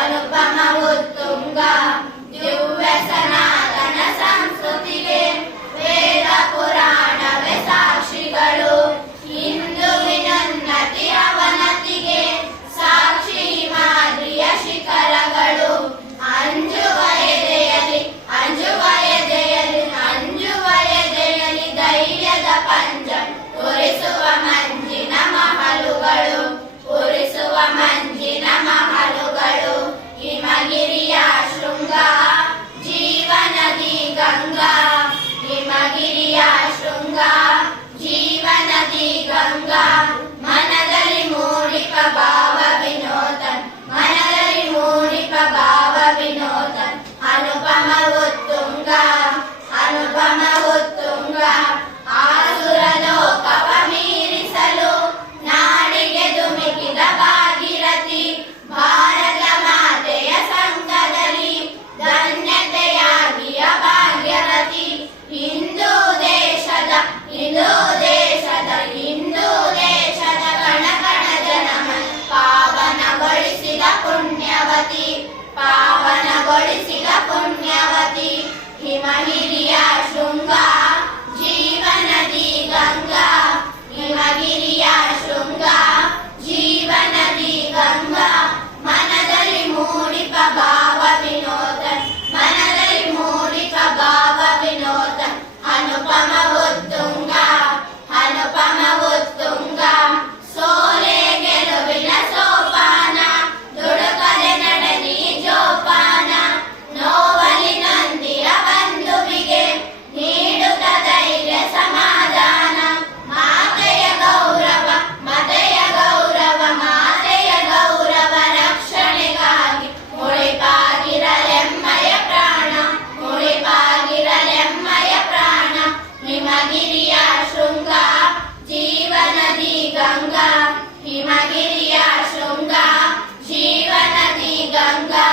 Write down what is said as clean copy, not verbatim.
ಅನುಪಮ ಉತ್ತುಂಗ ದಿವ್ಯ ಸನಾತನ ಸಂಸ್ಕೃತಿಗೆ ವೇದ ಪುರಾಣವೇ ಸಾಕ್ಷಿಗಳು. ಹಿಂದುವಿನುನ್ನತಿ ಅವನತಿಗೆ ಸಾಕ್ಷಿ ಮಾದರಿಯ ಶಿಖರಗಳು. ಅಂಜುವ ಎದೆಯಲಿ ಅಂಜುವ ಎದೆಯಲಿ ಅಂಜುವ ಎದೆಯಲಿ ಧೈರ್ಯದ ಪಂಜ ಉರಿಸುವ ಮಂಜಿನ ಮಹಲುಗಳು. ಉರಿಸುವ ಮಂಜಿನ ಮಹಲುಗಳು. ಹಿಮಗಿರಿಯ ಶೃಂಗ ಜೀವನದಿ ಗಂಗಾ. ಹಿಮಗಿರಿಯ ಶೃಂಗ ಜೀವನದಿ ಗಂಗಾ. ಮನದಲ್ಲಿ ಮೂಡಿಪ ಭಾವ ವಿನೋದನ್. ಮನದಲ್ಲಿ ಮೂಡಿಪ ಭಾವ ವಿನೋದನ್. ಅನುಪಮ ಉತ್ತುಂಗ ಅನುಪಮ ಉತ್ತುಂಗ. ಆಸುರ ಲೋಕವ ಮೀರಿಸಲು ನಾಡಿಗೆ ಧುಮುಕಿದ ಭಾಗೀರಥಿ. ಭಾರತ ಮಾತೆಯ ಸಂಘದಲ್ಲಿ ಧನ್ಯತೆಯಾಗಿಯ ಭಾಗ್ಯರಥಿ. ಹಿಂದೂ ದೇಶದ ಹಿಂದೂ ದೇಶದ ಹಿಂದೂ ದೇಶದ ಕಣ ಕಣ ಜನಮ ಪಾವನಗೊಳಿಸಿದ ಪುಣ್ಯವತಿ. ಪಾವನಗೊಳಿಸಿದ ಪುಣ್ಯವತಿ. ಹಿಮಗಿರಿಯ ಶೃಂಗ ಜೀವನದಿ ಗಂಗಾ. ಹಿಮಗಿರಿಯ ಶೃಂಗ ಜೀವನದಿ ಗಂಗಾ. ಮನದಲ್ಲಿ ಮೂಡಿಪ ಭಾವ ವಿನೋದನ್. ಮನದಲ್ಲಿ ಮೂಡಿಪ ಭಾವ ವಿನೋದನ್. ಅನುಪಮ ಉತ್ತುಂಗ ಅನುಪಮ ಉತ್ತುಂಗ. ಸೋಲೆ ಗೆಲುವಿನ ಸೋಪಾನ ದುಡುಕದೆ ನಡೆದಿ ಜೋಪಾನ. ನೋವಲಿ ನೊಂದಿರ ಬಂಧುವಿಗೆ ನೀಡುತ್ತ ಧೈರ್ಯ ಸಮಾಧಾನ. ಮಾತೆಯ ಗೌರವ ಮಾತೆಯ ಗೌರವ ಮಾತೆಯ ಗೌರವ ರಕ್ಷಣೆಗಾಗಿ ಮುಡಿಪಾಗಿರಲೆಮ್ಮಯ ಪ್ರಾಣ. ಮುಡಿಪಾಗಿರಲೆಮ್ಮಯ ಪ್ರಾಣ. ಹಿಮಗಿರಿಯ ಶೃಂಗ ಜೀವನದಿ ಗಂಗಾ. ಹಿಮಗಿರಿಯ ಶೃಂಗ ಜೀವನದಿ ಗಂಗಾ.